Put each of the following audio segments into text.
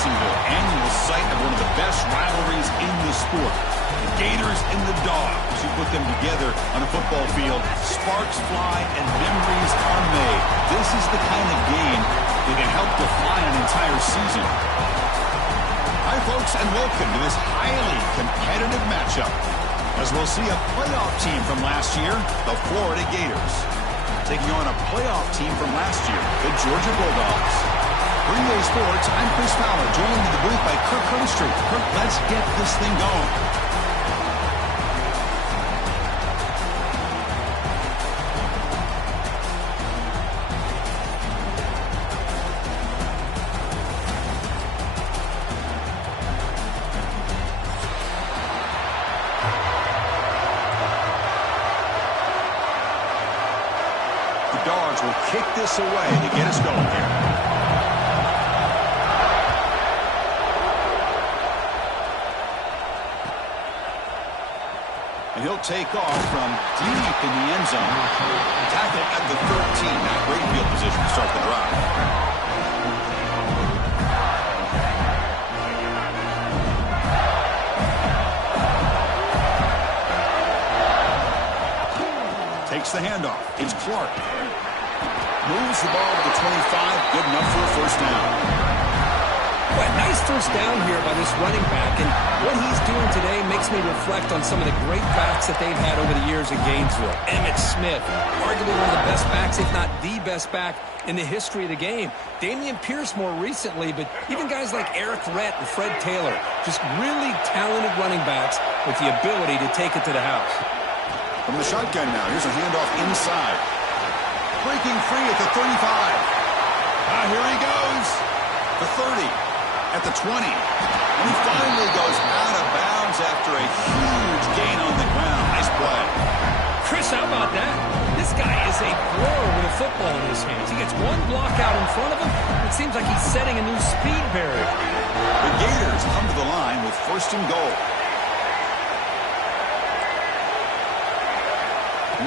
Jacksonville, annual site of one of the best rivalries in the sport. The Gators and the Dogs. You put them together on a football field, sparks fly and memories are made. This is the kind of game that can help define an entire season. Hi, folks, and welcome to this highly competitive matchup, as we'll see a playoff team from last year, the Florida Gators, taking on a playoff team from last year, the Georgia Bulldogs. Green Bay Sports, I'm Chris Fowler, joined in the booth by Kirk Herbstreit. Kirk, let's get this thing going. Dogs will kick this away to get us going here. And he'll take off from deep in the end zone. Tackle at the 13. Not great field position to start the drive. Takes the handoff. It's Clark. Moves the ball to the 25. Good enough for a first down. Well, nice first down here by this running back. And what he's doing today makes me reflect on some of the great backs that they've had over the years in Gainesville. Emmitt Smith, arguably one of the best backs, if not the best back in the history of the game. Damian Pierce more recently, but even guys like Eric Rhett and Fred Taylor, just really talented running backs with the ability to take it to the house. From the shotgun now, here's a handoff inside. Breaking free at the 35. Here he goes. The 30. At the 20. And he finally goes out of bounds after a huge gain on the ground. Nice play. Chris, how about that? This guy is a thrower with a football in his hands. He gets one block out in front of him. It seems like he's setting a new speed barrier. The Gators come to the line with first and goal.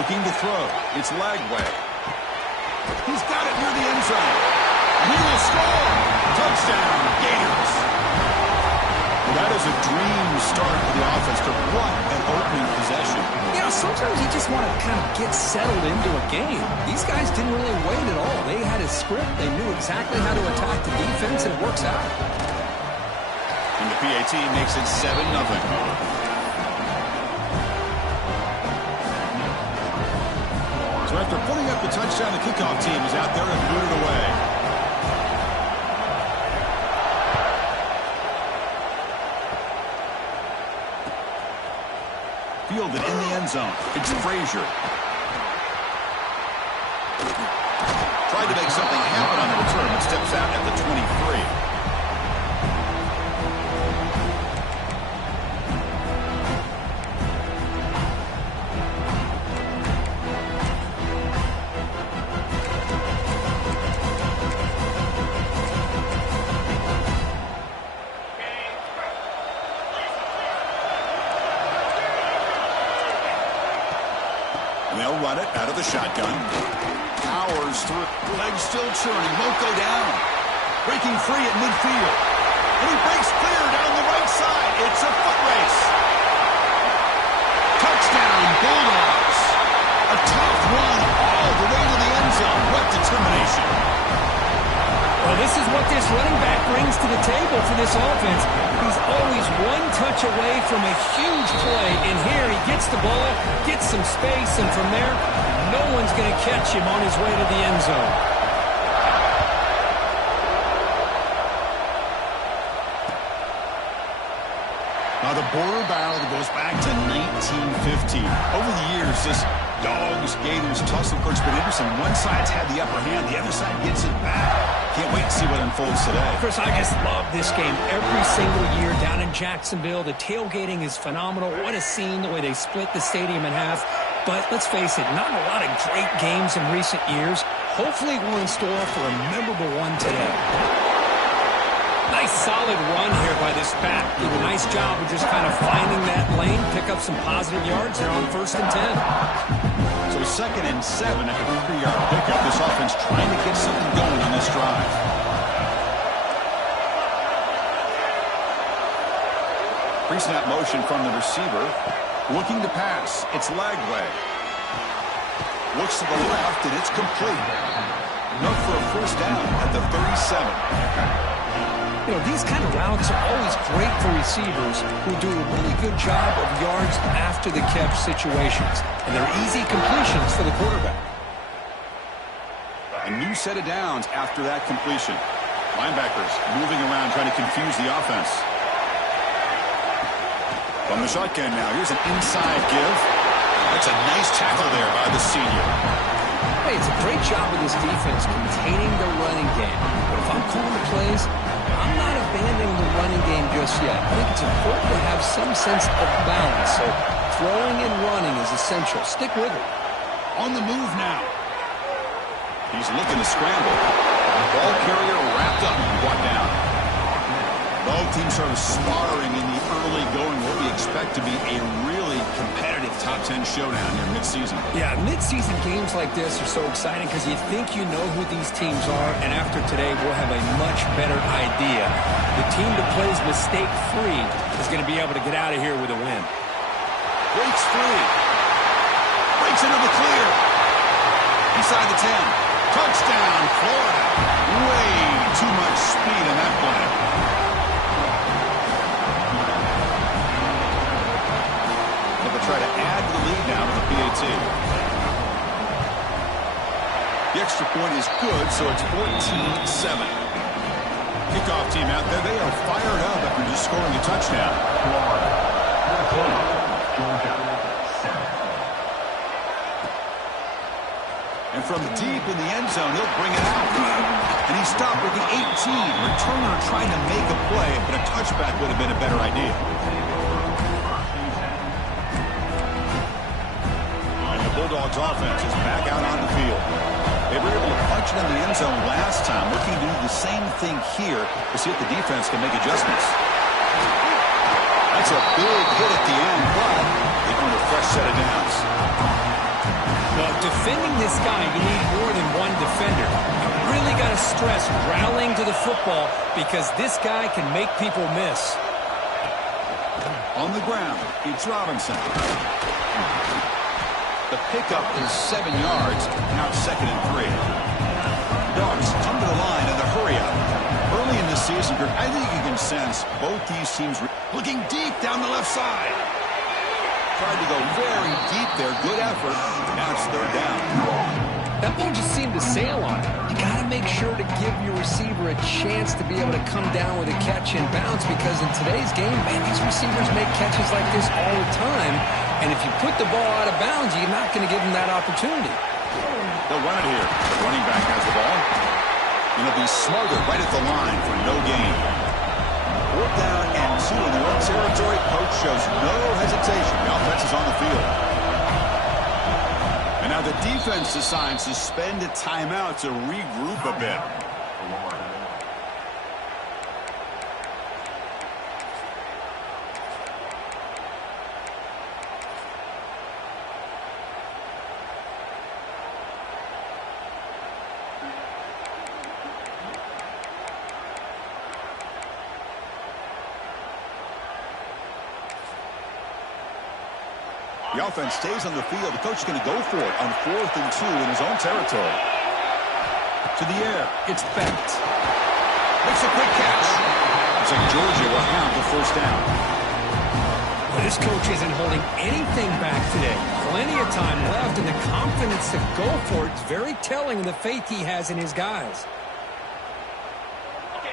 Looking to throw. It's Lagway. He's got it near the end zone. He will score. Touchdown, Gators. Well, that is a dream start for the offense. What an opening possession. You know, sometimes you just want to kind of get settled into a game. These guys didn't really wait at all. They had a script. They knew exactly how to attack the defense, and it works out. And the PAT makes it 7-0. So after putting up the touchdown, the kickoff team is out there and boot it away. Fielded in the end zone. It's Frazier. Tried to make something happen on the return and steps out at the 23. They'll run it out of the shotgun. Powers through. Legs still churning. Won't go down. Breaking free at midfield. And he breaks clear down the right side. It's a foot race. Touchdown, Bulldogs. A tough run all the way to the end zone. What determination. Well, this is what this running back brings to the table for this offense. He's always one touch away from a huge play. And here he gets the ball, gets some space, and from there, no one's going to catch him on his way to the end zone. Now the border battle goes back to 1915. Over the years, this Dogs-Gators tussle. Of course, but Anderson, one side's had the upper hand, the other side gets it back. Can't wait to see what unfolds today. Chris, I just love this game every single year down in Jacksonville. The tailgating is phenomenal. What a scene, the way they split the stadium in half. But let's face it, not a lot of great games in recent years. Hopefully we're in store for a memorable one today. Nice solid run here by this back. Did a nice job of just kind of finding that lane, pick up some positive yards there on 1st and 10. So 2nd and 7 after the 3-yard pickup. This offense trying to get something going on this drive. Pre-snap motion from the receiver. Looking to pass. It's Lagway. Looks to the left, and it's complete. Enough for a first down at the 37. You know, these kind of routes are always great for receivers who do a really good job of yards after the catch situations. And they're easy completions for the quarterback. A new set of downs after that completion. Linebackers moving around trying to confuse the offense. From the shotgun now, here's an inside give. That's a nice tackle there by the senior. Hey, it's a great job of this defense containing the running game. But if I'm calling the plays, I'm not abandoning the running game just yet. I think it's important to have some sense of balance. So throwing and running is essential. Stick with it. On the move now. He's looking to scramble. Ball carrier wrapped up and brought down. Both teams sort of sparring in the early going. What we expect to be a really competitive top 10 showdown here mid-season. Yeah, mid-season games like this are so exciting because you think you know who these teams are, and after today we'll have a much better idea. The team that plays mistake-free is going to be able to get out of here with a win. Breaks free. Breaks into the clear. Inside the 10. Touchdown, Florida. Way too much speed in that play. They'll try to add to the lead now with the PAT. The extra point is good, so it's 14-7. Kickoff team out there. They are fired up after just scoring a touchdown. And from deep in the end zone, he'll bring it out. And he stopped with the 18. Returner trying to make a play, but a touchback would have been a better idea. And the Bulldogs offense is back out on the field. They were able to punch it in the end zone last time. Looking to do the same thing here to see if the defense can make adjustments. That's a big hit at the end, but they want a fresh set of downs. Well, defending this guy, you need more than one defender. You really got to stress rallying to the football because this guy can make people miss. On the ground, it's Robinson. The pickup is 7 yards. Now it's 2nd and 3. Dogs come to the line in the hurry up. Early in the season, I think you can sense both these teams looking deep down the left side. Tried to go very deep there. Good effort. Now it's 3rd down. That ball just seemed to sail on it. You got to make sure to give your receiver a chance to be able to come down with a catch and bounce because in today's game, man, these receivers make catches like this all the time. And if you put the ball out of bounds, you're not going to give them that opportunity. They'll run it here. The running back has the ball. And he'll be smothered right at the line for no gain. 4th down and 2 in their own territory. Coach shows no hesitation. The offense is on the field. And now the defense decides to spend a timeout to regroup a bit. The offense stays on the field. The coach is going to go for it on 4th and 2 in his own territory. To the air. It's Bent. Makes a quick catch. Looks like Georgia will have the first down. Well, this coach isn't holding anything back today. Plenty of time left, and the confidence to go for it is very telling in the faith he has in his guys.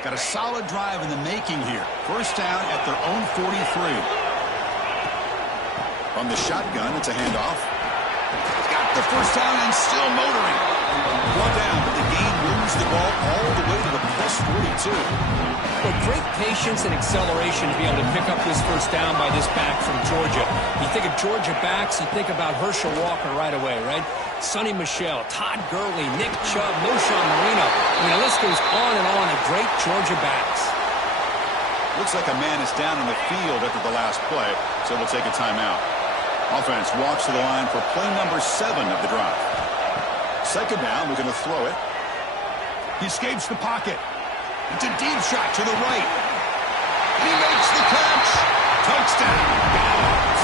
Got a solid drive in the making here. First down at their own 43. From the shotgun, it's a handoff. Got the first down and still motoring. Brought down, but the game moves the ball all the way to the plus 42. Well, great patience and acceleration to be able to pick up this first down by this back from Georgia. You think of Georgia backs, you think about Herschel Walker right away, right? Sonny Michel, Todd Gurley, Nick Chubb, Moshawn Marino. I mean, the list goes on and on of great Georgia backs. Looks like a man is down on the field after the last play, so they'll take a timeout. Offense walks to the line for play number 7 of the drive. 2nd down, we're going to throw it. He escapes the pocket. It's a deep shot to the right. And he makes the catch. Touchdown, Gators.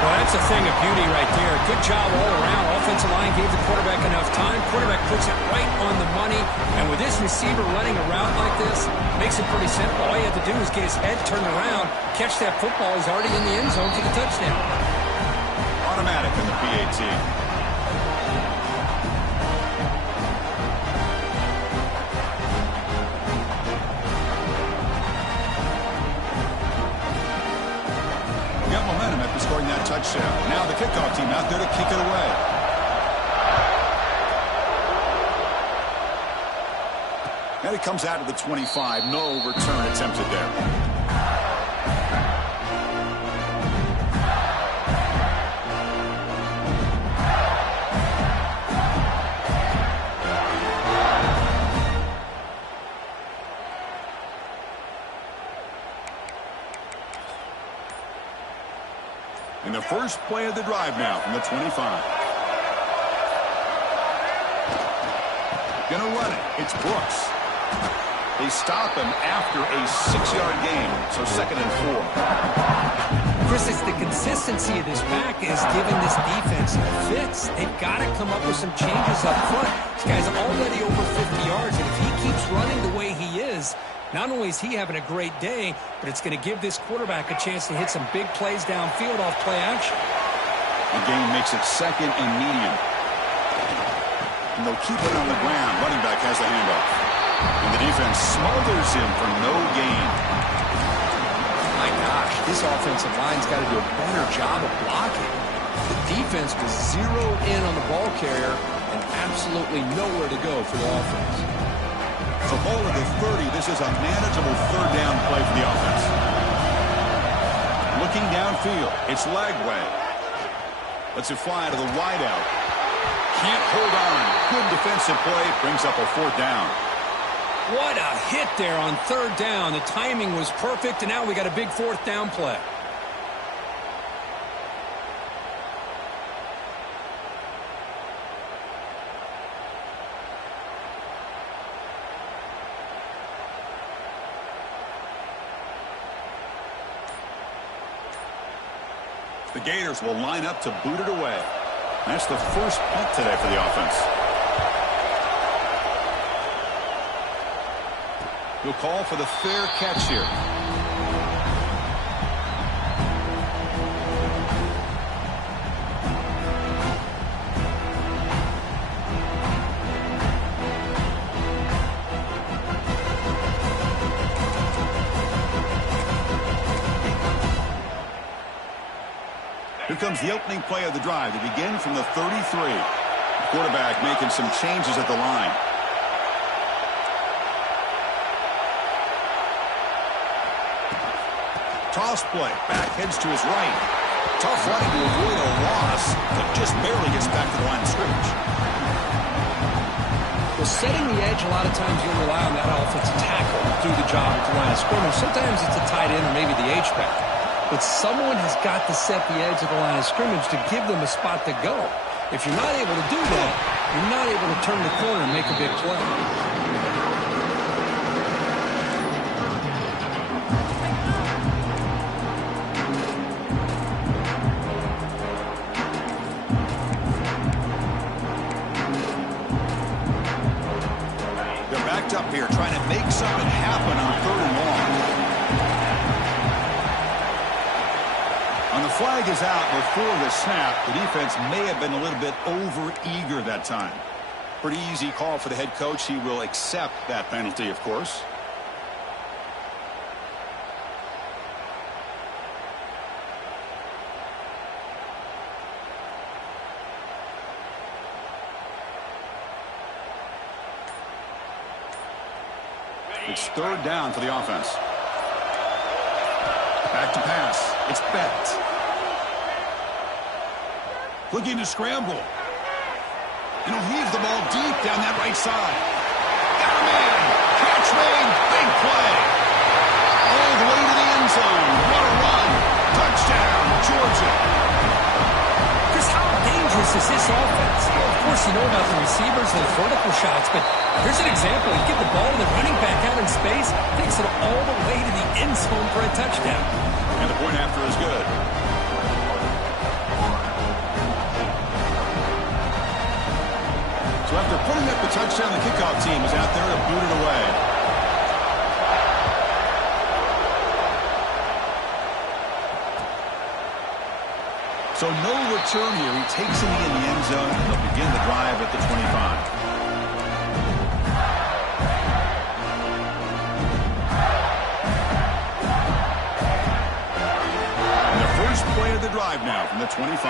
Well, that's a thing of beauty right there. Good job all around. Offensive line gave the quarterback enough time. Quarterback puts it right on the money. And with this receiver running a route like this, makes it pretty simple. All you have to do is get his head turned around, catch that football. He's already in the end zone for the touchdown. Automatic in the PAT. Got momentum after scoring that touchdown. Now the kickoff team out there to kick it away. And it comes out of the 25. No return attempted there. In the first play of the drive now from the 25. Gonna run it. It's Brooks. They stop him after a 6-yard gain, so 2nd and 4. Chris, it's the consistency of this back is giving this defense fits. They've got to come up with some changes up front. This guy's already over 50 yards, and if he keeps running the way he is, not only is he having a great day, but it's going to give this quarterback a chance to hit some big plays downfield off play action. The game makes it 2nd and medium. And they'll keep it on the ground. Running back has the handoff. And the defense smothers him for no gain. My gosh, this offensive line's got to do a better job of blocking. The defense was zeroed in on the ball carrier and absolutely nowhere to go for the offense. So ball at the 30. This is a manageable 3rd down play for the offense. Looking downfield. It's Lagway. Lets it fly to the wideout. Can't hold on. Good defensive play. Brings up a 4th down. What a hit there on 3rd down. The timing was perfect, and now we got a big 4th down play. The Gators will line up to boot it away. That's the first punt today for the offense. He'll call for the fair catch here. Here comes the opening play of the drive. They begin from the 33. The quarterback making some changes at the line. Toss play. Back heads to his right. Tough running to avoid a loss, but just barely gets back to the line of scrimmage. Well, setting the edge, a lot of times you'll rely on that offensive tackle to do the job at the line of scrimmage. Sometimes it's a tight end or maybe the H-back. But someone has got to set the edge of the line of scrimmage to give them a spot to go. If you're not able to do that, you're not able to turn the corner and make a big play. Up here trying to make something happen on 3rd and long. On the flag is out before the snap. The defense may have been a little bit over-eager that time. Pretty easy call for the head coach. He will accept that penalty, of course. It's 3rd down for the offense. Back to pass. It's Bett. Looking to scramble. And he'll heave the ball deep down that right side. Got a man. Catch made. Big play. All the way to the end zone. What a run. Touchdown, Georgia. Chris, how dangerous is this offense? Of course, you know about the receivers and the vertical shots, but here's an example. You get the ball to the running back out in space, takes it all the way to the end zone for a touchdown. And the point after is good. So after putting up the touchdown, the kickoff team is out there to boot it away. So no return here. He takes it in the end zone, and they'll begin the drive at the 25. And the first play of the drive now from the 25.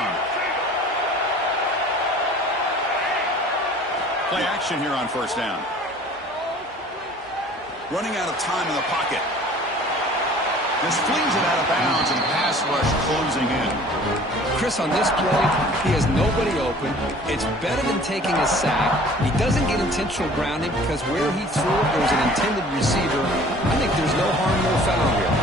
Play action here on first down. Running out of time in the pocket. Just flings it out of bounds, and pass rush closing in. Chris, on this play, he has nobody open. It's better than taking a sack. He doesn't get intentional grounding because where he threw it, there was an intended receiver. I think there's no harm, no foul here.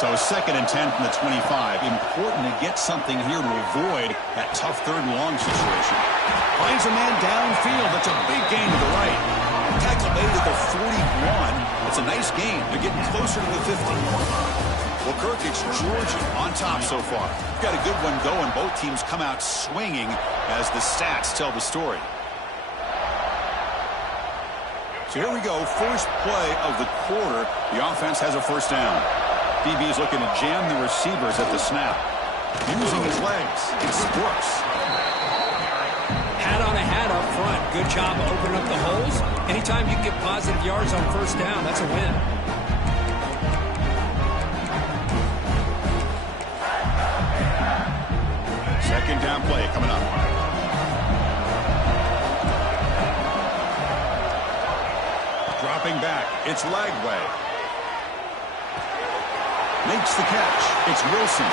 So 2nd and 10 from the 25. Important to get something here to avoid that tough 3rd and long situation. Finds a man downfield. That's a big gain to the right. Tackle made at the 41. It's a nice gain. They're getting closer to the 50. Well, Kirk, it's Georgia on top so far. We've got a good one going. Both teams come out swinging as the stats tell the story. So here we go. First play of the quarter. The offense has a first down. DB is looking to jam the receivers at the snap. Using his legs. It's Brooks. Hat on a hat up front. Good job opening up the holes. Anytime you can get positive yards on first down, that's a win. Second down play coming up. Dropping back. It's Lagway. Makes the catch. It's Wilson.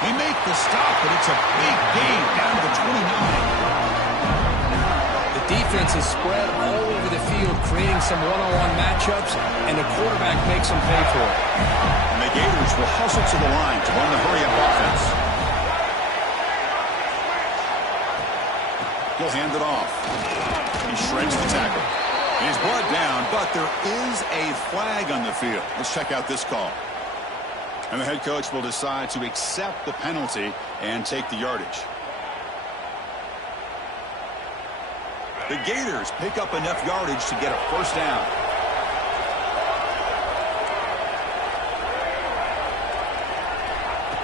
They make the stop, but it's a big gain down to the 29. The defense is spread all over the field, creating some one-on-one matchups, and the quarterback makes them pay for it. And the Gators will hustle to the line to run the hurry-up offense. He'll hand it off. He shreds the tackle. He's brought down, but there is a flag on the field. Let's check out this call. And the head coach will decide to accept the penalty and take the yardage. The Gators pick up enough yardage to get a first down.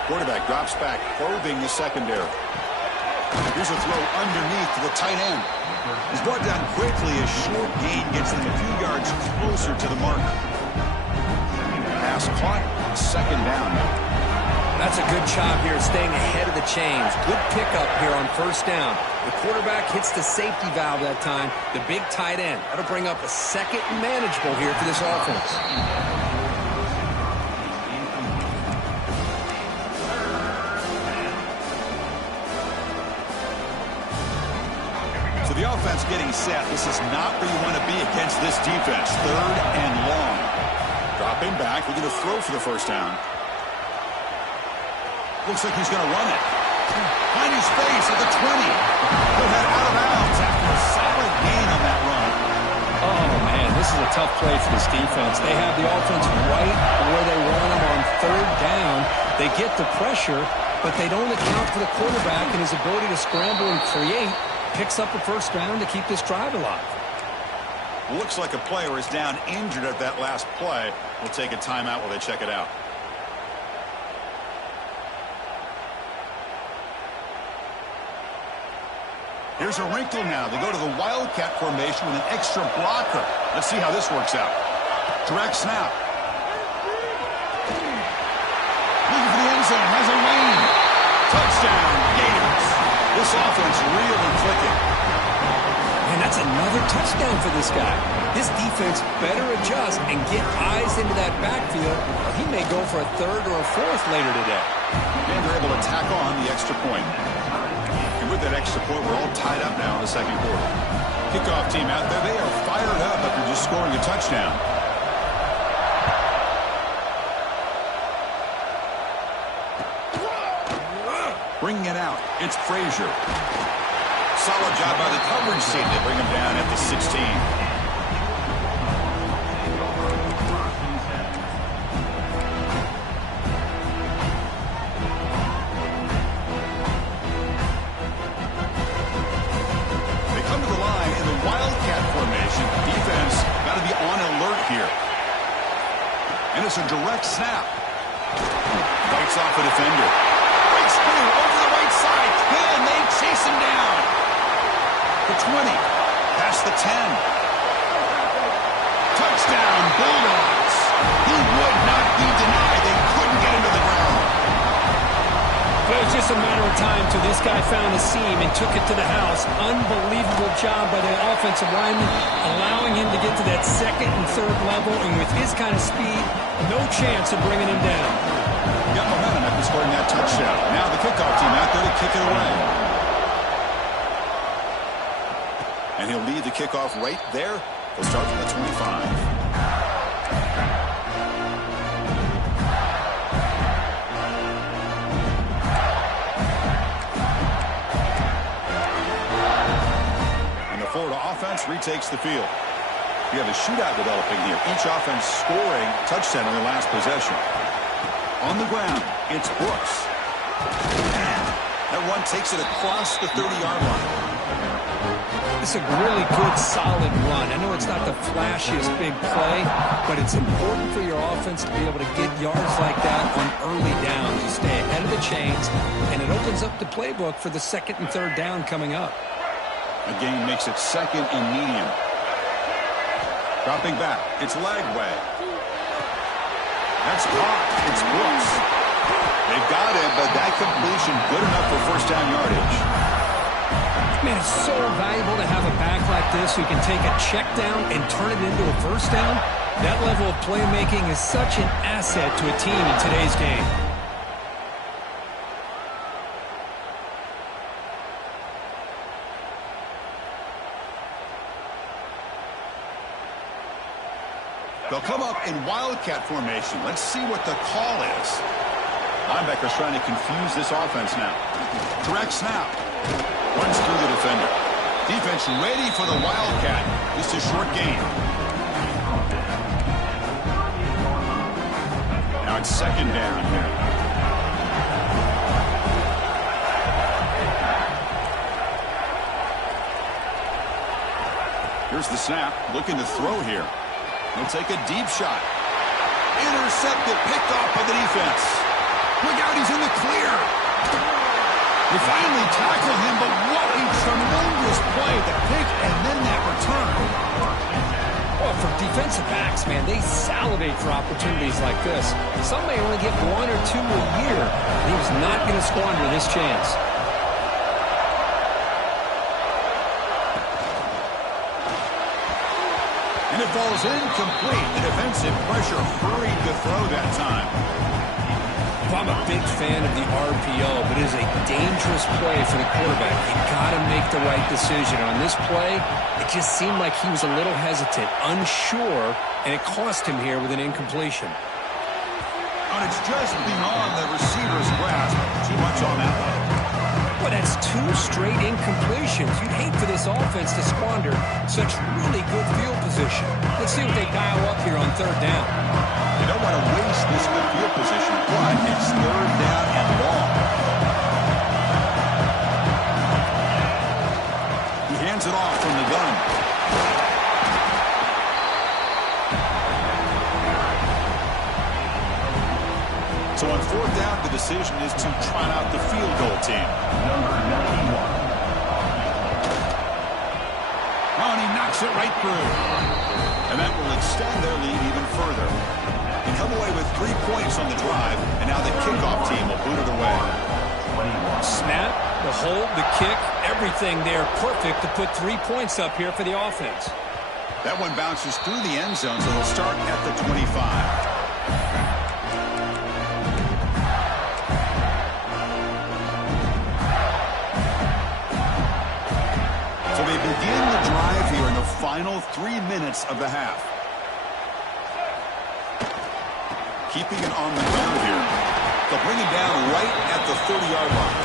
Quarterback drops back, probing the secondary. Here's a throw underneath to the tight end. He's brought down quickly. A short gain gets them a few yards closer to the marker. Pass caught. Second down. That's a good job here staying ahead of the chains. Good pickup here on first down. The quarterback hits the safety valve that time. The big tight end. That'll bring up a second and manageable here for this offense. So the offense getting set. This is not where you want to be against this defense. 3rd and long. Dropping back. We're going to throw for the first down. Looks like he's going to run it. Finding space at the 20. He'll head out of bounds after a solid gain on that run. Oh, man, this is a tough play for this defense. They have the offense right where they want them on 3rd down. They get the pressure, but they don't account for the quarterback and his ability to scramble and create. Picks up the first down to keep this drive alive. Looks like a player is down injured at that last play. We'll take a timeout while they check it out. Here's a wrinkle now. They go to the Wildcat formation with an extra blocker. Let's see how this works out. Direct snap. Looking for the end zone. Has a lane. Touchdown, Gators. This offense really clicking. And that's another touchdown for this guy. This defense better adjust and get eyes into that backfield, or he may go for a 3rd or a 4th later today. And they're able to tack on the extra point. And with that extra point, we're all tied up now in the second quarter. Kickoff team out there. They are fired up after just scoring a touchdown. Bringing it out. It's Frazier. Solid job by the coverage team. They bring him down at the 16. is a direct snap. Bites off a defender. Breaks through over the right side. Good. They chase him down. The 20. Past the 10. Touchdown, Bulldogs. He would not be denied. They couldn't get him to the ground. It was just a matter of time till this guy found a seam and took it to the house. Unbelievable job by the offensive lineman, allowing him to get to that second and third level. And with his kind of speed, no chance of bringing him down. Got momentum after scoring that touchdown. Now the kickoff team out there to kick it away. And he'll lead the kickoff right there. He'll start from the 25. Florida offense retakes the field. You have a shootout developing here. Each offense scoring touchdown in their last possession. On the ground, it's Brooks. That one takes it across the 30-yard line. It's a really good, solid run. I know it's not the flashiest big play, but it's important for your offense to be able to get yards like that on early downs. You stay ahead of the chains, and it opens up the playbook for the second and third down coming up. Again, makes it second and medium. Dropping back. It's Lagway. That's caught. It's Brooks. They've got it, but that completion good enough for first down yardage. Man, it's so valuable to have a back like this who can take a check down and turn it into a first down. That level of playmaking is such an asset to a team in today's game. They'll come up in Wildcat formation. Let's see what the call is. Linebacker's trying to confuse this offense now. Direct snap. Runs through the defender. Defense ready for the Wildcat. Just a short gain. Now it's second down here. Here's the snap. Looking to throw here. He'll take a deep shot. Intercepted, picked off by the defense. Look out, he's in the clear. They finally tackled him, but what a tremendous play. The pick and then that return. Well, for defensive backs, man, they salivate for opportunities like this. Some may only get one or two a year. He was not going to squander this chance. And it falls incomplete. The defensive pressure hurried to throw that time. I'm a big fan of the RPO, but it is a dangerous play for the quarterback. You've got to make the right decision. On this play, it just seemed like he was a little hesitant, unsure, and it cost him here with an incompletion. And it's just beyond the receiver's grasp. Too much on that one. Well, that's two straight incompletions. You'd hate for this offense to squander such really good field position. Let's see what they dial up here on third down. You don't want to waste this good field position, but it's third down and long. He hands it off from the gun. So on fourth down, the decision is to trot out the field goal team. Number 91. Oh, and he knocks it right through. And that will extend their lead even further. They come away with 3 points on the drive, and now the kickoff team will boot it away. Snap, the hold, the kick, everything there perfect to put 3 points up here for the offense. That one bounces through the end zone, so they'll start at the 25. So they begin the drive here in the final 3 minutes of the half. Keeping it on the ground here. They'll bring him down right at the 30-yard line.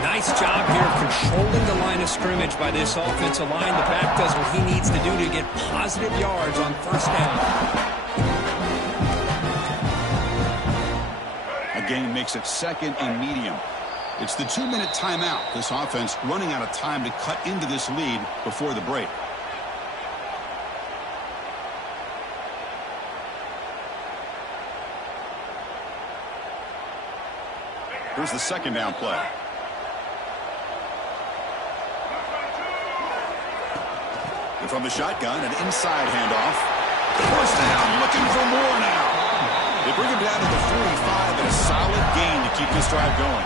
Nice job here of controlling the line of scrimmage by this offensive line. The back does what he needs to do to get positive yards on first down. Again, makes it second and medium. It's the 2-minute timeout. This offense running out of time to cut into this lead before the break. Here's the second down play. And from the shotgun, an inside handoff. First down, looking for more now. They bring him down to the 45 and a solid gain to keep this drive going.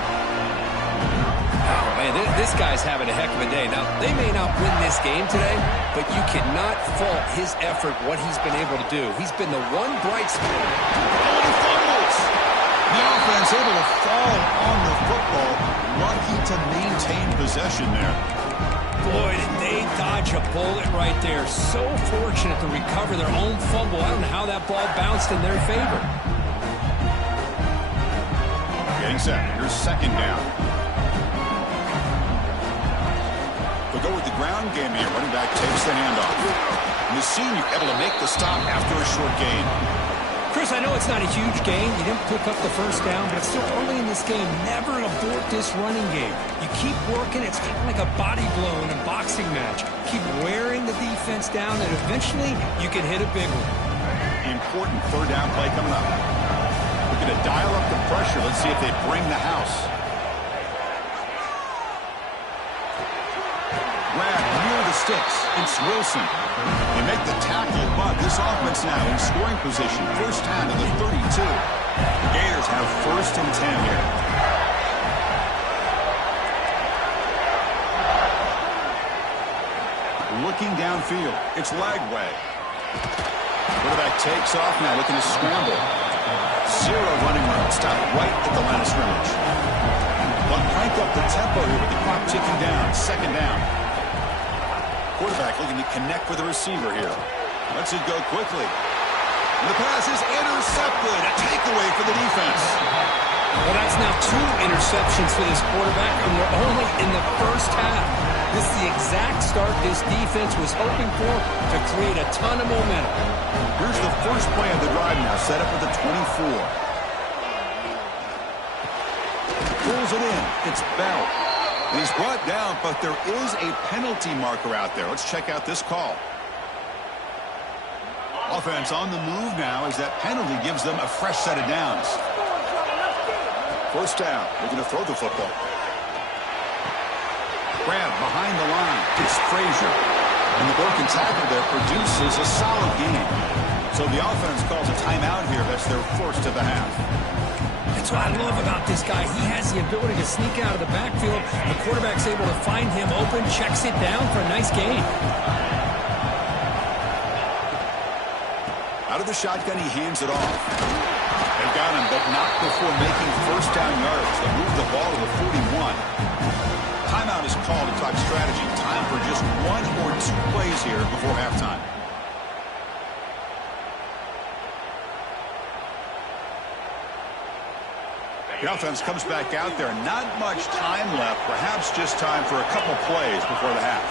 Oh, man, this guy's having a heck of a day. Now, they may not win this game today, but you cannot fault his effort, what he's been able to do. He's been the one bright spot. Oh, he fumbles. The offense able to fall on the football. Lucky to maintain possession there. Boy, did they dodge a bullet right there. So fortunate to recover their own fumble. I don't know how that ball bounced in their favor. Getting set. Here's second down. They'll go with the ground game here. Running back takes the handoff. And the senior able to make the stop after a short gain. Chris, I know it's not a huge gain. You didn't pick up the first down, but still early in this game, never abort this running game. You keep working. It's kind of like a body blow in a boxing match. Keep wearing the defense down, and eventually you can hit a big one. Important third down play coming up. We're going to dial up the pressure. Let's see if they bring the house. Grab near the sticks. It's Wilson. They make the tackle, but this offense now in scoring position. First down to the 32. The Gators have first and 10 here. Looking downfield. It's Lagway. Quarterback takes off now, looking to scramble. Zero running room. Stop right at the line of scrimmage. They'll crank up the tempo here with the clock ticking down. Second down. Quarterback looking to connect with the receiver here. Lets it go quickly. And the pass is intercepted. A takeaway for the defense. Well, that's now 2 interceptions for this quarterback, and we're only in the first half. This is the exact start this defense was hoping for to create a ton of momentum. Here's the first play of the drive now, set up at the 24. Pulls it in. It's Bell. And he's brought down, but there is a penalty marker out there. Let's check out this call. Offense on the move now as that penalty gives them a fresh set of downs. First down. They're going to throw the football. Grab behind the line. It's Frazier. And the broken tackle there produces a solid gain. So the offense calls a timeout here. That's their first of the half. That's what I love about this guy. He has the ability to sneak out of the backfield. The quarterback's able to find him open, checks it down for a nice gain. Out of the shotgun, he hands it off. They've got him, but not before making first down yards. They move the ball to the 41. Timeout is called to talk strategy. Time for just 1 or 2 plays here before halftime. The offense comes back out there. Not much time left. Perhaps just time for a couple plays before the half.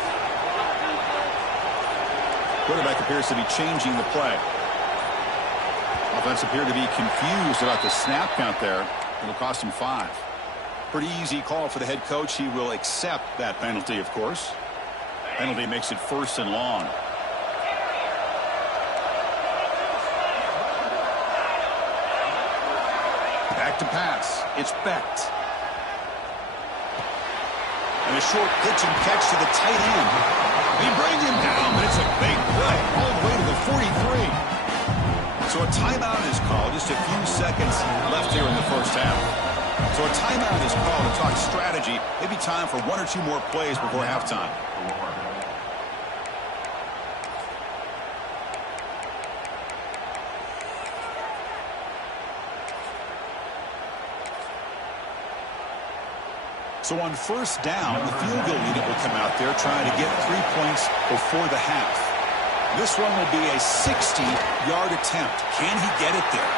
Quarterback appears to be changing the play. Offense appeared to be confused about the snap count there. It'll cost him 5. Pretty easy call for the head coach. He will accept that penalty, of course. Penalty makes it first and long. Back to pass. It's Becht. And a short pitch and catch to the tight end. They bring him down, but it's a big play all the way to the 43. So a timeout is called. Just a few seconds left here in the first half. So a timeout is called to talk strategy. Maybe time for 1 or 2 more plays before halftime. So on first down, the field goal unit will come out there trying to get 3 points before the half. This one will be a 60-yard attempt. Can he get it there?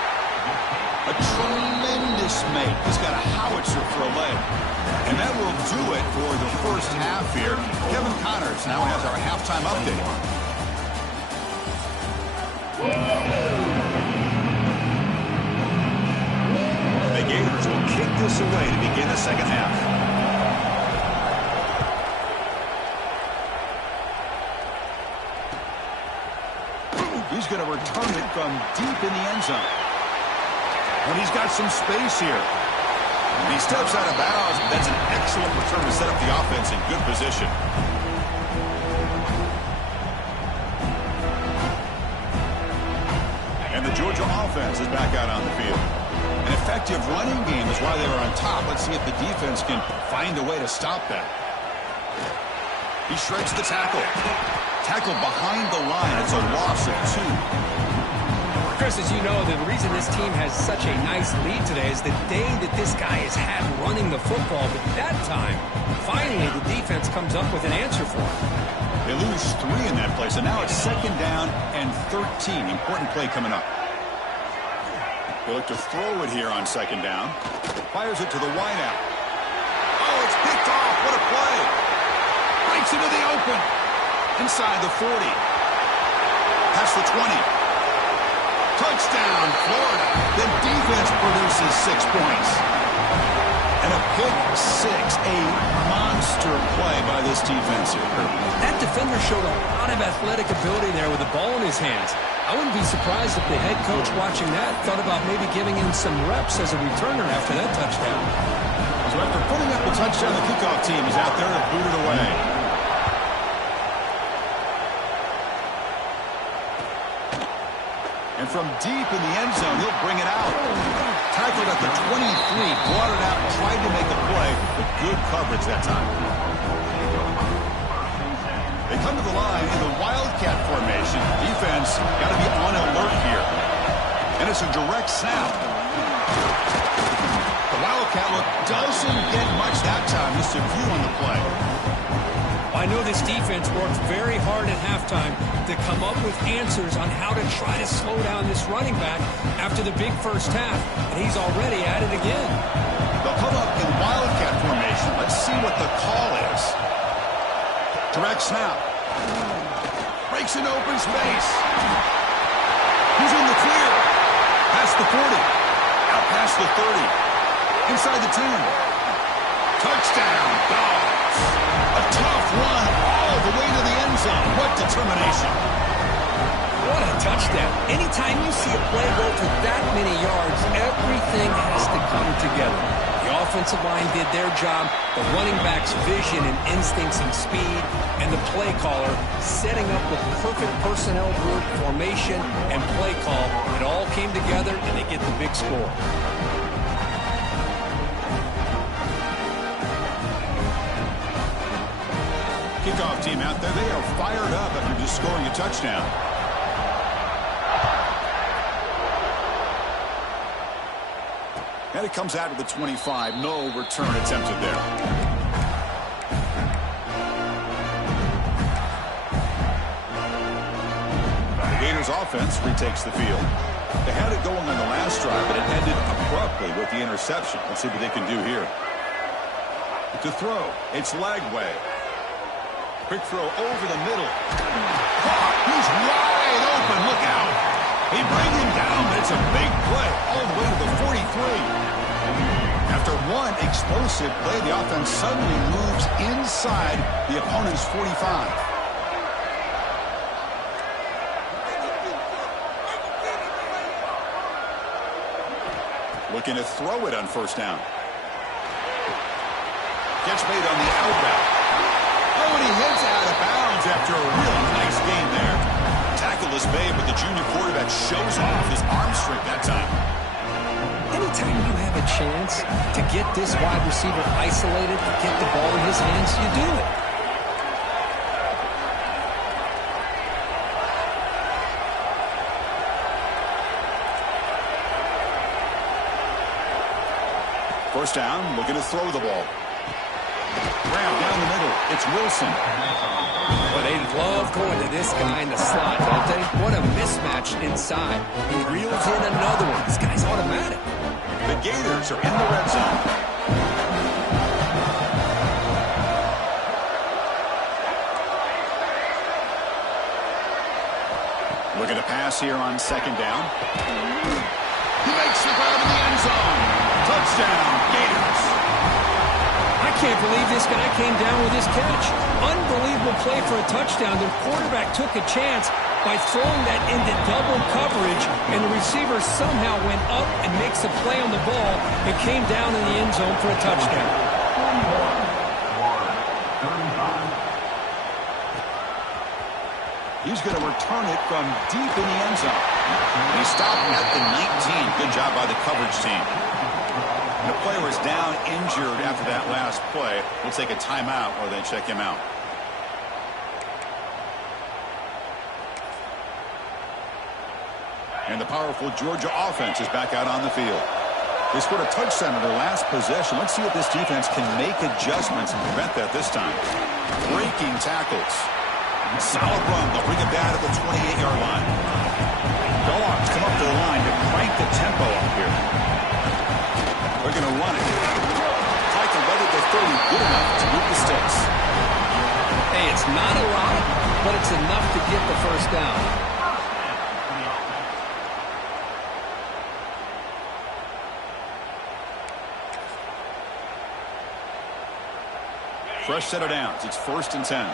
A tremendous make. He's got a howitzer for a leg. And that will do it for the first half here. Kevin Connors now has our halftime update. The Gators will kick this away to begin the second half. He's going to return it from deep in the end zone. And he's got some space here. He steps out of bounds. That's an excellent return to set up the offense in good position. And the Georgia offense is back out on the field. An effective running game is why they were on top. Let's see if the defense can find a way to stop that. He shreds the tackle. Tackle behind the line. It's a loss of 2. Chris, as you know, the reason this team has such a nice lead today is the day that this guy has had running the football. But that time, finally, the defense comes up with an answer for him. They lose 3 in that play, so now it's 2nd down and 13. Important play coming up. They look to throw it here on 2nd down. Fires it to the wideout. Oh, it's picked off. What a play. Breaks into the open. Inside the 40. Past the 20. Touchdown, Florida. The defense produces 6 points. And a pick 6, a monster play by this defense here. That defender showed a lot of athletic ability there with the ball in his hands. I wouldn't be surprised if the head coach watching that thought about maybe giving him some reps as a returner after that touchdown. So after putting up the touchdown, the kickoff team is out there to boot it away. And from deep in the end zone, he'll bring it out. Tackled at the 23, brought it out, tried to make a play, but good coverage that time. They come to the line in the Wildcat formation. Defense got to be on alert here. And it's a direct snap. The Wildcat look doesn't get much that time. Just a few on the play. I know this defense worked very hard at halftime to come up with answers on how to try to slow down this running back after the big first half, and he's already at it again. They'll come up in Wildcat formation. Let's see what the call is. Direct snap. Breaks an open space. He's in the clear. Past the 40. Out past the 30. Inside the 10. Touchdown, Dogs. A tough run all the way to the end zone. What determination. What a touchdown. Anytime you see a play go for that many yards, everything has to come together. The offensive line did their job, the running back's vision and instincts and speed, and the play caller setting up the perfect personnel group, formation, and play call. It all came together, and they get the big score. Kickoff team out there, they are fired up after just scoring a touchdown. And it comes out of the 25. No return attempted there. The Gators offense retakes the field. They had it going on the last drive, but it ended abruptly with the interception. Let's see what they can do here. To throw, it's Lagway. Quick throw over the middle. He's wide open. Look out. He brings him down, but it's a big play all the way to the 43. After one explosive play, the offense suddenly moves inside the opponent's 45. Looking to throw it on first down. Catch made on the out route. Oh, and he heads out of bounds after a real nice gain there. Tackle is made, but the junior quarterback shows off his arm strength that time. Anytime you have a chance to get this wide receiver isolated and get the ball in his hands, you do it. First down, looking to throw the ball. Grab down the middle. It's Wilson. Well, they love going to this guy in the slot, don't they? What a mismatch inside. He reels in another one. This guy's automatic. The Gators are in the red zone. Looking to pass here on second down. He makes the grab in the end zone. Touchdown, Gators. I can't believe this guy came down with this catch. Unbelievable play for a touchdown. The quarterback took a chance by throwing that into double coverage, and the receiver somehow went up and makes a play on the ball and came down in the end zone for a touchdown. He's going to return it from deep in the end zone. And he stopped at the 19. Good job by the coverage team. And the player is down injured after that last play. We'll take a timeout or then check him out. And the powerful Georgia offense is back out on the field. They scored a touchdown in their last possession. Let's see if this defense can make adjustments and prevent that this time. Breaking tackles. Solid run. They'll bring it down to the 28-yard line. Dogs come up to the line to crank the tempo up here. They're going to run it. Try to let it to 30. Good enough to move the sticks. Hey, it's not a lot, but it's enough to get the first down. Fresh set of downs. It's 1st and 10.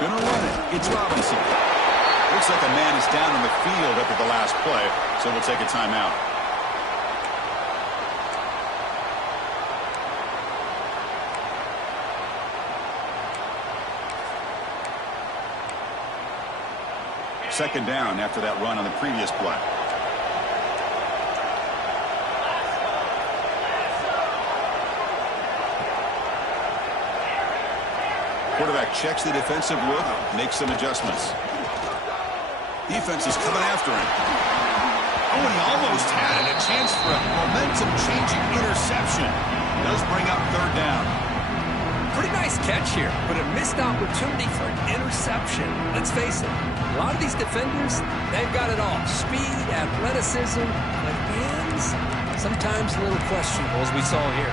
Gonna run it. It's Robinson. Looks like a man is down in the field after the last play, so we'll take a timeout. Second down after that run on the previous play. Quarterback checks the defensive look, makes some adjustments. Defense is coming after him. Oh, and he almost had it. A chance for a momentum-changing interception. Does bring up 3rd down. Pretty nice catch here, but a missed opportunity for an interception. Let's face it, a lot of these defenders, they've got it all. Speed, athleticism, but hands, sometimes a little questionable, as we saw here.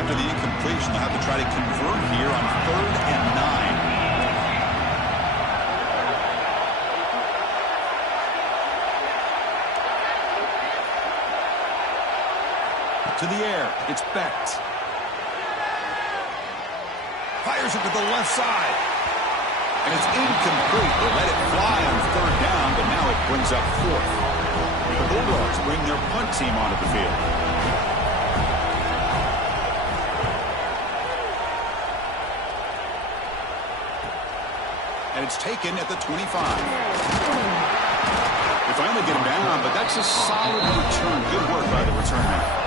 After the incompletion, they'll have to try to convert here on 3rd and 9. To the air, it's Becht. Fires it to the left side. And it's incomplete. They let it fly on 3rd down, but now it brings up 4th. The Bulldogs bring their punt team onto the field. And it's taken at the 25. They finally get him down, but that's a solid return. Good work by the return man.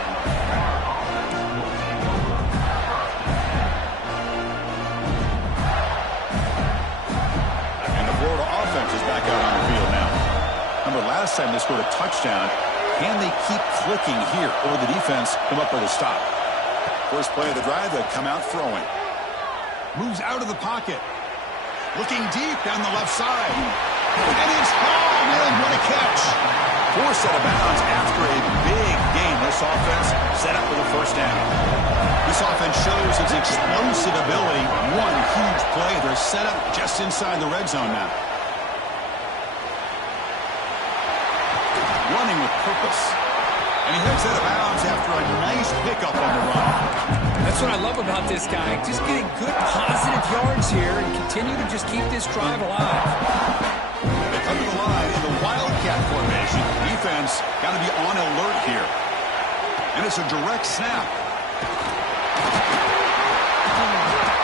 Is back out on the field now. Remember, last time they scored a touchdown. Can they keep clicking here, or will the defense come up with a stop? First play of the drive, they come out throwing. Moves out of the pocket. Looking deep down the left side. And it's home. Man, what a catch. 4 set of bounds after a big game. This offense set up with a 1st down. This offense shows its explosive ability. One huge play. They're set up just inside the red zone now. Running with purpose. And he heads out of bounds after a nice pickup on the run. That's what I love about this guy. Just getting good positive yards here and continue to just keep this drive alive. They come to the line in the Wildcat formation. Defense got to be on alert here. And it's a direct snap.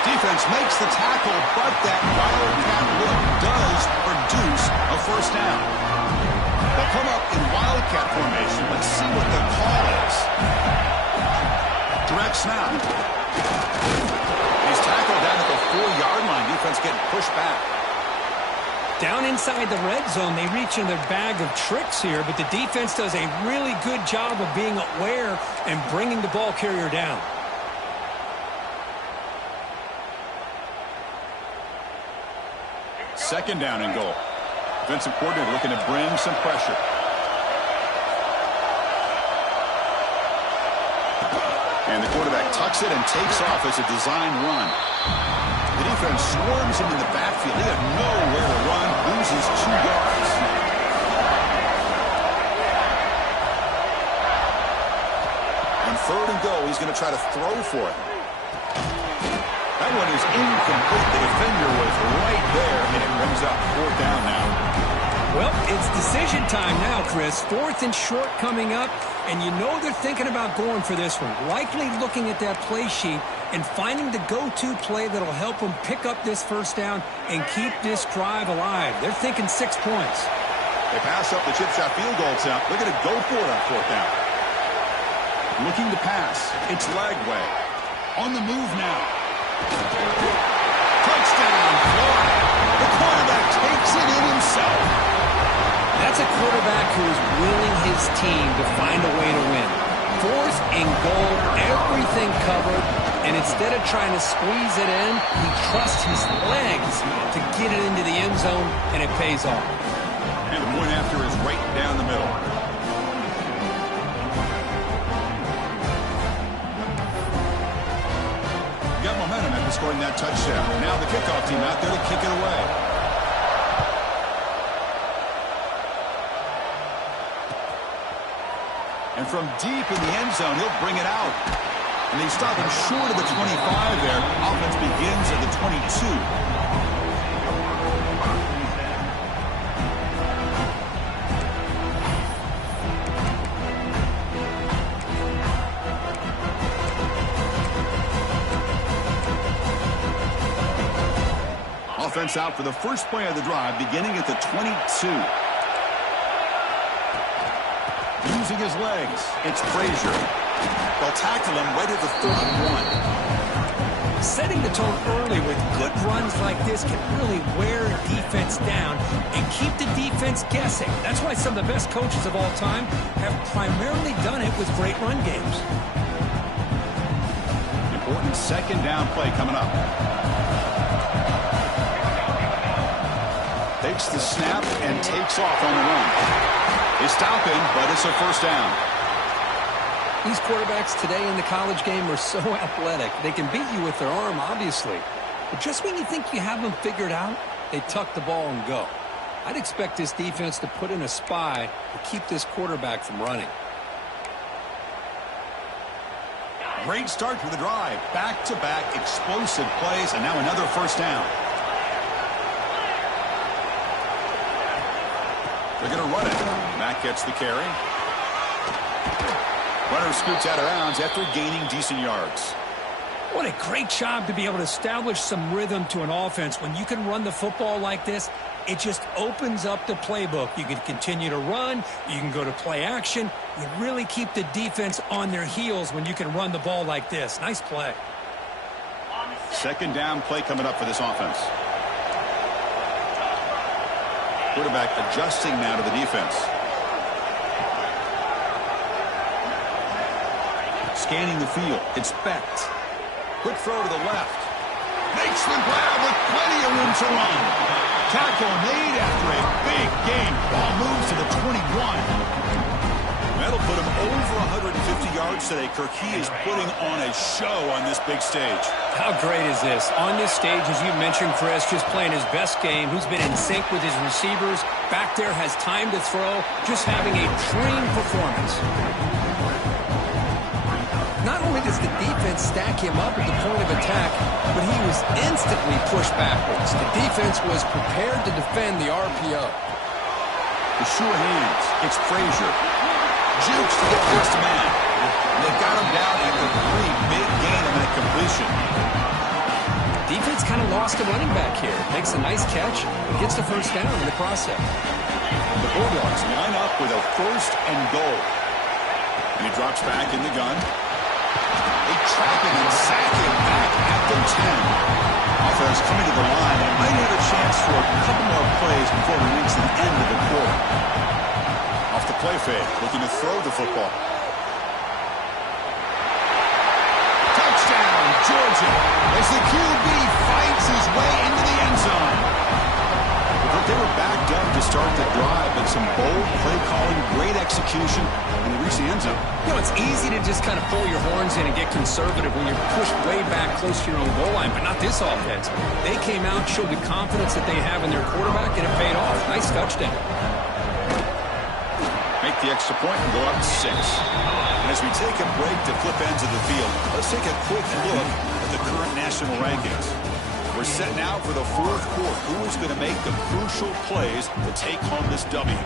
Defense makes the tackle, but that Wildcat look does produce a 1st down. They'll come up in Wildcat formation. Let's see what the call is. Direct snap. He's tackled down at the 4-yard line. Defense getting pushed back. Down inside the red zone, they reach in their bag of tricks here, but the defense does a really good job of being aware and bringing the ball carrier down. Second down and goal. Defensive coordinator looking to bring some pressure. And the tucks it and takes off as a design run. The defense swarms him in the backfield. He had nowhere to run, loses 2 yards. On 3rd and goal, he's going to try to throw for it. That one is incomplete. The defender was right there, and it brings up 4th down now. Well, it's decision time now, Chris. 4th and short coming up, and you know they're thinking about going for this one. Likely looking at that play sheet and finding the go-to play that'll help them pick up this 1st down and keep this drive alive. They're thinking 6 points. They pass up the chip shot field goal attempt. They're going to go for it on 4th down. Looking to pass. It's Lagway. On the move now. Touchdown, Florida. The quarterback takes it in himself. That's a quarterback who is willing his team to find a way to win. 4th and goal, everything covered, and instead of trying to squeeze it in, he trusts his legs to get it into the end zone, and it pays off. And the point after is right down the middle. Got momentum after scoring that touchdown. Now the kickoff team out there to kick it away. And from deep in the end zone, he'll bring it out. And they stop him short of the 25 there. Offense begins at the 22. Offense out for the first play of the drive, beginning at the 22. Using his legs, it's Frazier. They'll tackle him right at the 31. Setting the tone early with good runs like this can really wear defense down and keep the defense guessing. That's why some of the best coaches of all time have primarily done it with great run games. Important 2nd down play coming up. Takes the snap and takes off on the run. They stop him, but it's a 1st down. These quarterbacks today in the college game are so athletic. They can beat you with their arm, obviously. But just when you think you have them figured out, they tuck the ball and go. I'd expect this defense to put in a spy to keep this quarterback from running. Great start to the drive. Back-to-back explosive plays, and now another 1st down. They're going to run it. Matt gets the carry. Runner scoots out of bounds after gaining decent yards. What a great job to be able to establish some rhythm to an offense. When you can run the football like this, it just opens up the playbook. You can continue to run. You can go to play action. You really keep the defense on their heels when you can run the ball like this. Nice play. 2nd down play coming up for this offense. Quarterback adjusting now to the defense. Scanning the field. It's Becht. Quick throw to the left. Makes the grab with plenty of room to run. Tackle made after a big gain. Ball moves to the 21. That'll put him over 150 yards today. Kirky is putting on a show on this big stage. How great is this? On this stage, as you mentioned, Chris, just playing his best game, who's been in sync with his receivers. Back there, has time to throw, just having a dream performance. Not only does the defense stack him up at the point of attack, but he was instantly pushed backwards. The defense was prepared to defend the RPO. The sure hands. It's Frazier. Jukes to get past a man. And they've got him down after 3. Big gain on that completion. Defense kind of lost a running back here. Makes a nice catch and gets the 1st down in the process. The Bulldogs line up with a 1st and goal. And he drops back in the gun. They trap him and sack him back at the 10. Offense coming to the line. They might have a chance for a couple more plays before we reach the end of the quarter. Off the play fake, looking to throw the football. Touchdown, Georgia, as the QB fights his way into the end zone. But they were backed up to start the drive, but Some bold play calling, great execution, and they reach the end zone. You know, it's easy to just kind of pull your horns in and get conservative when you're pushed way back close to your own goal line, but not this offense. They came out, showed the confidence that they have in their quarterback, and it paid off. Nice touchdown. Make the extra point and go up 6. And as we take a break to flip ends of the field, let's take a quick look at the current national rankings. We're set now for the fourth quarter. Who is going to make the crucial plays to take home this W?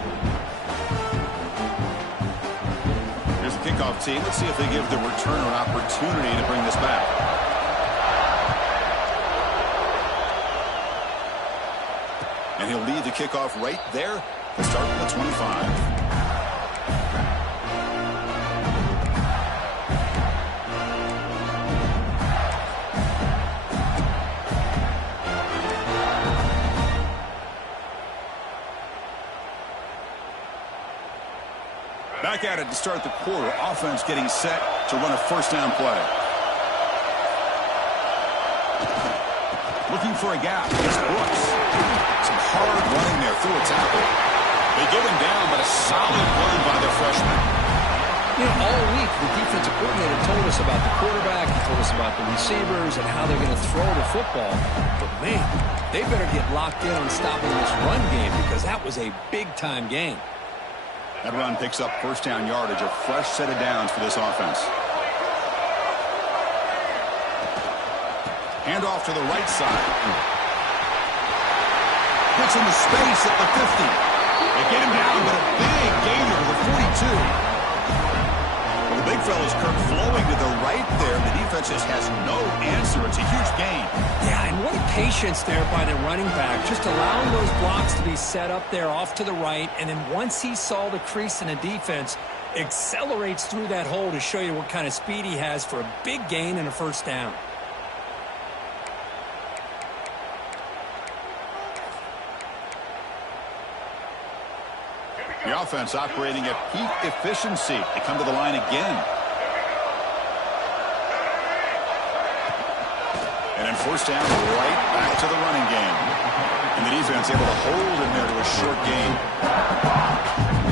Here's the kickoff team. Let's see if they give the returner an opportunity to bring this back. And he'll lead the kickoff right there to start with the 25. Back at it to start the quarter. Offense getting set to run a first down play. Looking for a gap. It's Brooks. Some hard running there through a tackle. They get him down, but a solid run by the freshman. You know, all week the defensive coordinator told us about the quarterback. He told us about the receivers and how they're going to throw the football. But, man, they better get locked in on stopping this run game because that was a big-time game. That run picks up first down yardage, a fresh set of downs for this offense. Hand off to the right side. Gets into space at the 50. They get him down, but a big gainer to the 42. Well, the big fella's Kirk flowing to the right there. The defense just has no answer. It's a huge gain. Yeah, and what a patience there by the running back, just allowing those blocks to be set up there off to the right, and then once he saw the crease in the defense, accelerates through that hole to show you what kind of speed he has for a big gain and a first down. The offense operating at peak efficiency. They come to the line again. And then first down, right back to the running game. And the defense able to hold him there to a short gain.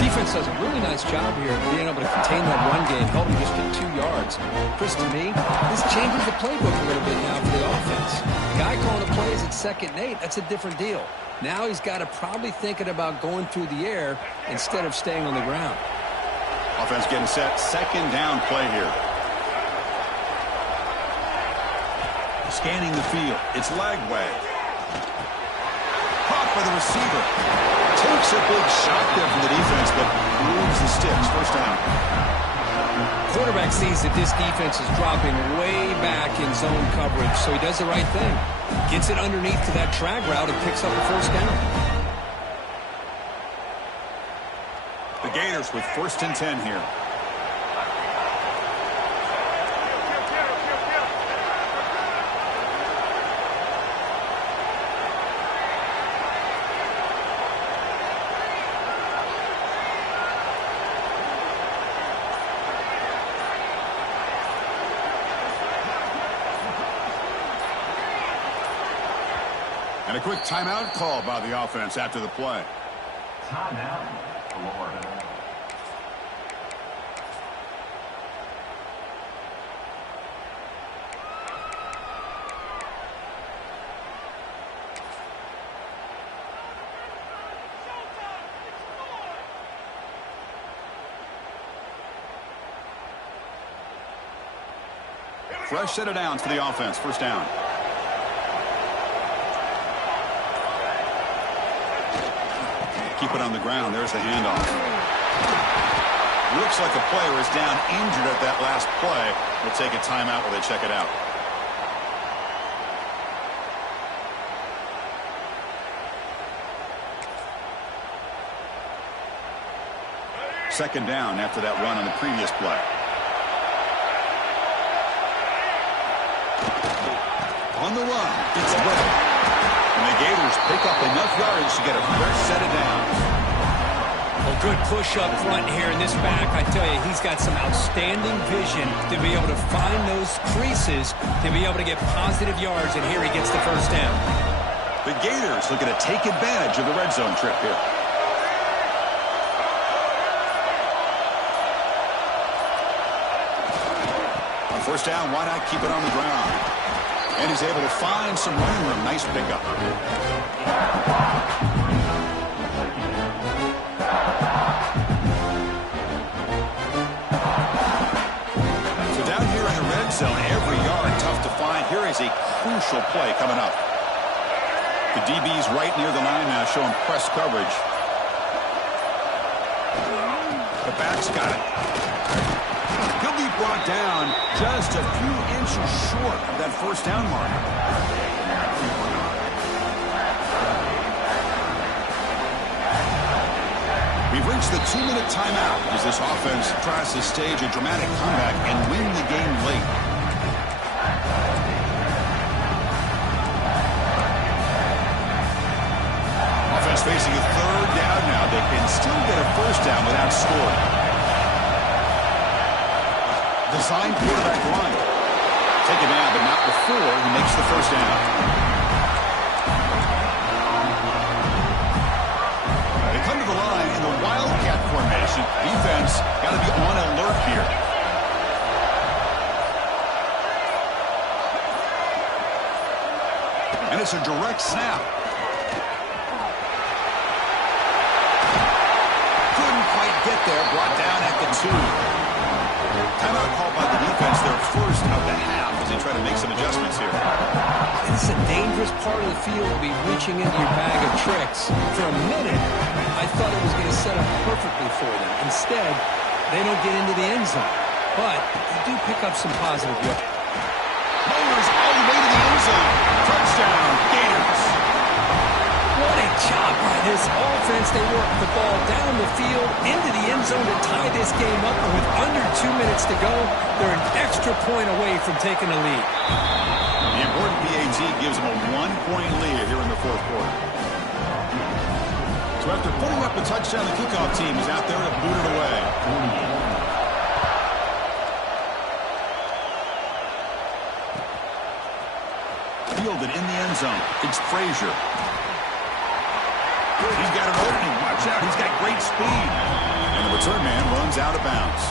Defense does a really nice job here of being able to contain that run game, help him just get 2 yards. Chris, to me, this changes the playbook a little bit now for the offense. The guy calling the plays at 2nd and 8, that's a different deal. Now he's got to probably thinking about going through the air instead of staying on the ground. Offense getting set. 2nd down play here. Scanning the field. It's Lagway. Caught by the receiver. Takes a big shot there from the defense, but moves the sticks. First down. Quarterback sees that this defense is dropping way back in zone coverage, so he does the right thing. Gets it underneath to that drag route and picks up a first down. The Gators with 1st and 10 here. And a quick timeout call by the offense after the play. Timeout, Florida. Fresh set of downs for the offense. First down. Keep it on the ground. There's the handoff. Looks like a player is down injured at that last play. We'll take a timeout while they check it out. Second down after that run on the previous play. On the run, it's Weather. And the Gators pick up enough yardage to get a fresh set of downs. Well, good push up front here in this back. I tell you, he's got some outstanding vision to be able to find those creases, to be able to get positive yards, and here he gets the first down. The Gators looking to take advantage of the red zone trip here. First down, why not keep it on the ground? And he's able to find some running room. Nice pickup. So down here in the red zone, every yard tough to find. Here is a crucial play coming up. The DB's right near the line now, showing press coverage. The back's got it. He'll be brought down just a few inches short of that first down mark. We've reached the 2-minute timeout as this offense tries to stage a dramatic comeback and win the game late. Offense facing a third down now. They can still get a first down without scoring. Design quarterback run. Taken down, but not before he makes the first down. They come to the line in the Wildcat formation. Defense got to be on alert here. And it's a direct snap. Couldn't quite get there. Brought down at the 2. Timeout called by the defense, their first of the half, as they try to make some adjustments here. It's a dangerous part of the field to be reaching into your bag of tricks. For a minute, I thought it was going to set up perfectly for them. Instead, they don't get into the end zone. But they do pick up some positive yards. Mowers all the way to the end zone. Touchdown, Gators. What a job by this offense. They work the ball down the field into the end zone to tie this game up. And with under 2 minutes to go, they're an extra point away from taking the lead. The important PAT gives them a 1-point lead here in the fourth quarter. So after putting up a touchdown, the kickoff team is out there to boot it away. Fielded in the end zone. It's Frazier. He's got an opening. Watch out. He's got great speed. And the return man runs out of bounds.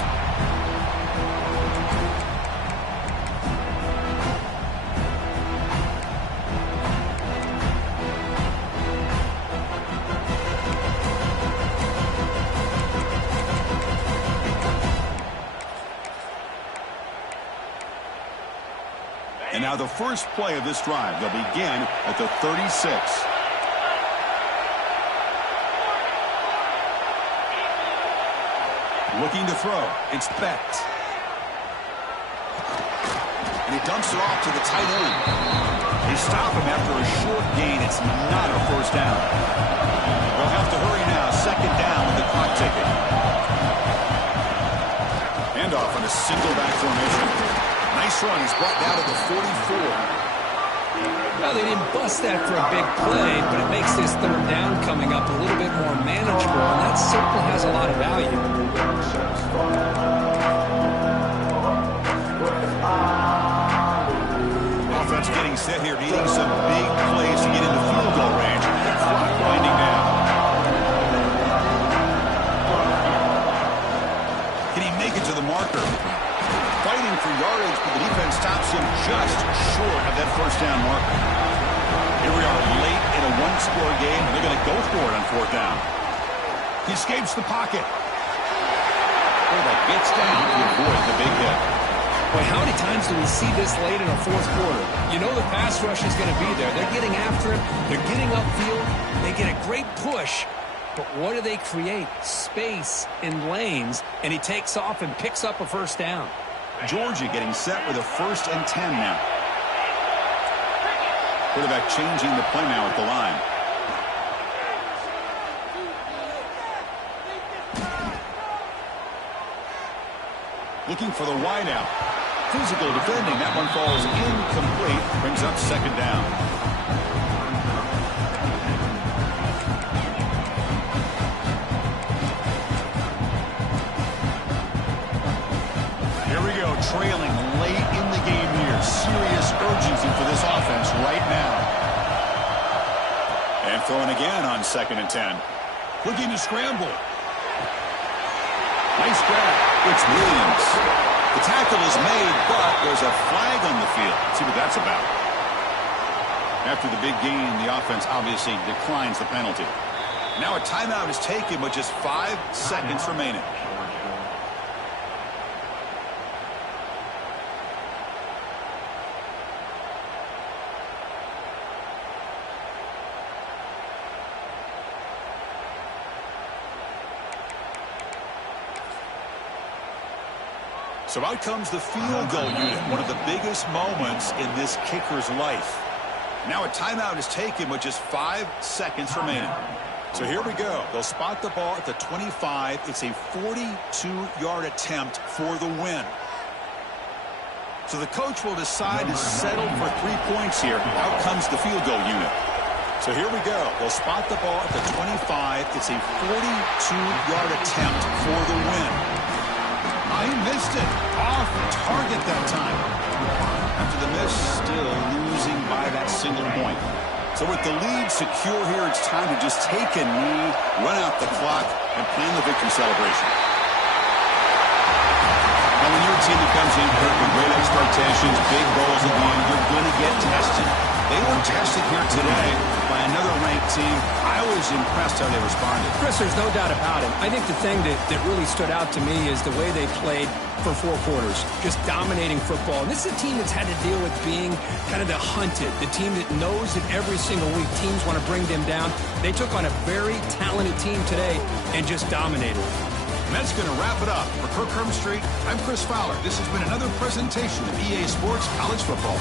And now the first play of this drive. They'll begin at the 36. Looking to throw. It's Becht. And he dumps it off to the tight end. They stop him after a short gain. It's not a first down. They'll have to hurry now. Second down with the clock ticking. Handoff on a single back formation. Nice run. He's brought down to the 44. Well, they didn't bust that for a big play, but it makes this third down coming up a little bit more manageable, and that certainly has a lot of value. Offense getting set here, needing some big plays to get into field goal range. The clock winding down. Can he make it to the marker? Fighting for yardage, but the defense stops him just short of that first down marker. Here we are late in a one-score game, and they're going to go for it on fourth down. He escapes the pocket. Boy, that gets down to avoid the big hit. Boy, how many times do we see this late in a fourth quarter? You know the pass rush is going to be there. They're getting after him. They're getting upfield. They get a great push. But what do they create? Space in lanes, and he takes off and picks up a first down. Georgia getting set with a 1st and 10 now. Quarterback changing the play now at the line. Looking for the wideout. Physical defending. That one falls incomplete. Brings up second down. Trailing late in the game here. Serious urgency for this offense right now. And throwing again on 2nd and 10. Looking to scramble. Nice grab. It's Williams. The tackle is made, but there's a flag on the field. Let's see what that's about. After the big gain, the offense obviously declines the penalty. Now a timeout is taken with just 5 seconds remaining. So out comes the field goal unit, one of the biggest moments in this kicker's life. Now a timeout is taken with just 5 seconds remaining. So here we go. They'll spot the ball at the 25. It's a 42-yard attempt for the win. So the coach will decide to settle for 3 points here. Out comes the field goal unit. So here we go. They'll spot the ball at the 25. It's a 42-yard attempt for the win. He missed it. Off target that time. After the miss, still losing by that single point. So with the lead secure here, it's time to just take a knee, run out the clock, and plan the victory celebration. Now, when you're a team that comes in with great expectations, big goals at the end, you're going to get tested. They were tested here today by another ranked team. I was impressed how they responded. Chris, there's no doubt about it. I think the thing that really stood out to me is the way they played for 4 quarters, just dominating football. And this is a team that's had to deal with being kind of the hunted, the team that knows that every single week teams want to bring them down. They took on a very talented team today and just dominated. And that's going to wrap it up. For Kirk Street, I'm Chris Fowler. This has been another presentation of EA Sports College Football.